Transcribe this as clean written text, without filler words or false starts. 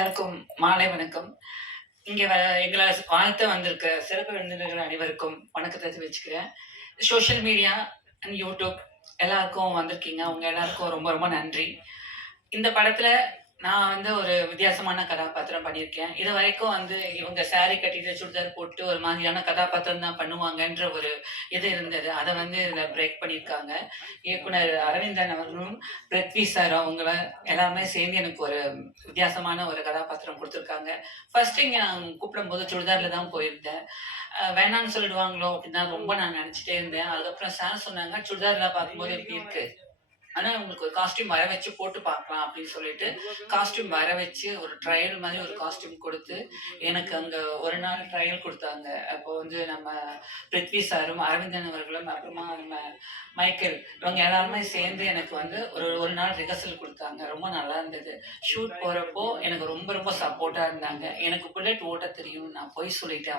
எல்லாருக்கும் மாலை வணக்கம். இங்க எங்கள வாழ்த்த வந்திருக்க சிறப்பு விருந்தினர்கள் அனைவருக்கும் வணக்கத்த தெரிவிச்சுக்கிறேன். சோஷியல் மீடியா அண்ட் யூடியூப் எல்லாருக்கும் வந்திருக்கீங்க. உங்க எல்லாருக்கும் ரொம்ப ரொம்ப நன்றி. இந்த படத்துல நான் ஒரு வித்தியாசமான கதாபாத்திரம் பண்ணியிருக்கேன். இதுவரைக்கும் இவங்க சாரி கட்டிட்டு, சுடிதார் போட்டு ஒரு மாதிரியான கதாபாத்திரம் தான் பண்ணுவாங்கன்ற ஒரு இது இருந்தது. அத இதில பிரேக் பண்ணியிருக்காங்க. இயக்குனர் அரவிந்தன் அவர்களும், பிருத்வி சார் அவங்கள எல்லாருமே சேர்ந்து எனக்கு ஒரு வித்தியாசமான ஒரு கதாபாத்திரம் குடுத்துருக்காங்க. ஃபர்ஸ்ட் இங்க நான் கூப்பிடும்போது சுடிதார்ல தான் போயிருந்தேன். வேணான்னு சொல்லிடுவாங்களோ அப்படின்னு தான் ரொம்ப நான் நெனச்சுட்டே இருந்தேன். அதுக்கப்புறம் சார் சொன்னாங்க, "சுடிதார்ல பார்க்கும்போது எப்படி இருக்கு? ஆனா உங்களுக்கு ஒரு காஸ்டியூம் வர வச்சு போட்டு பார்க்கலாம்" அப்படின்னு சொல்லிட்டு, காஸ்டியூம் வர வச்சு ஒரு ட்ரையல் மாதிரி ஒரு காஸ்டியூம் குடுத்து, எனக்கு அங்க ஒரு நாள் ட்ரையல் குடுத்தாங்க. அப்போ நம்ம பிருத்வி சாரும், அரவிந்தன் அவர்களும், அப்புறமா நம்ம மைக்கேல் இவங்க எல்லாருமே சேர்ந்து எனக்கு ஒரு ஒரு நாள் ரிஹர்சல் குடுத்தாங்க. ரொம்ப நல்லா இருந்தது. ஷூட் போறப்போ எனக்கு ரொம்ப ரொம்ப சப்போர்ட்டா இருந்தாங்க. எனக்கு புல்லட் ஓட்டத் தெரியும். நான் பொய் சொல்லிட்டேன்.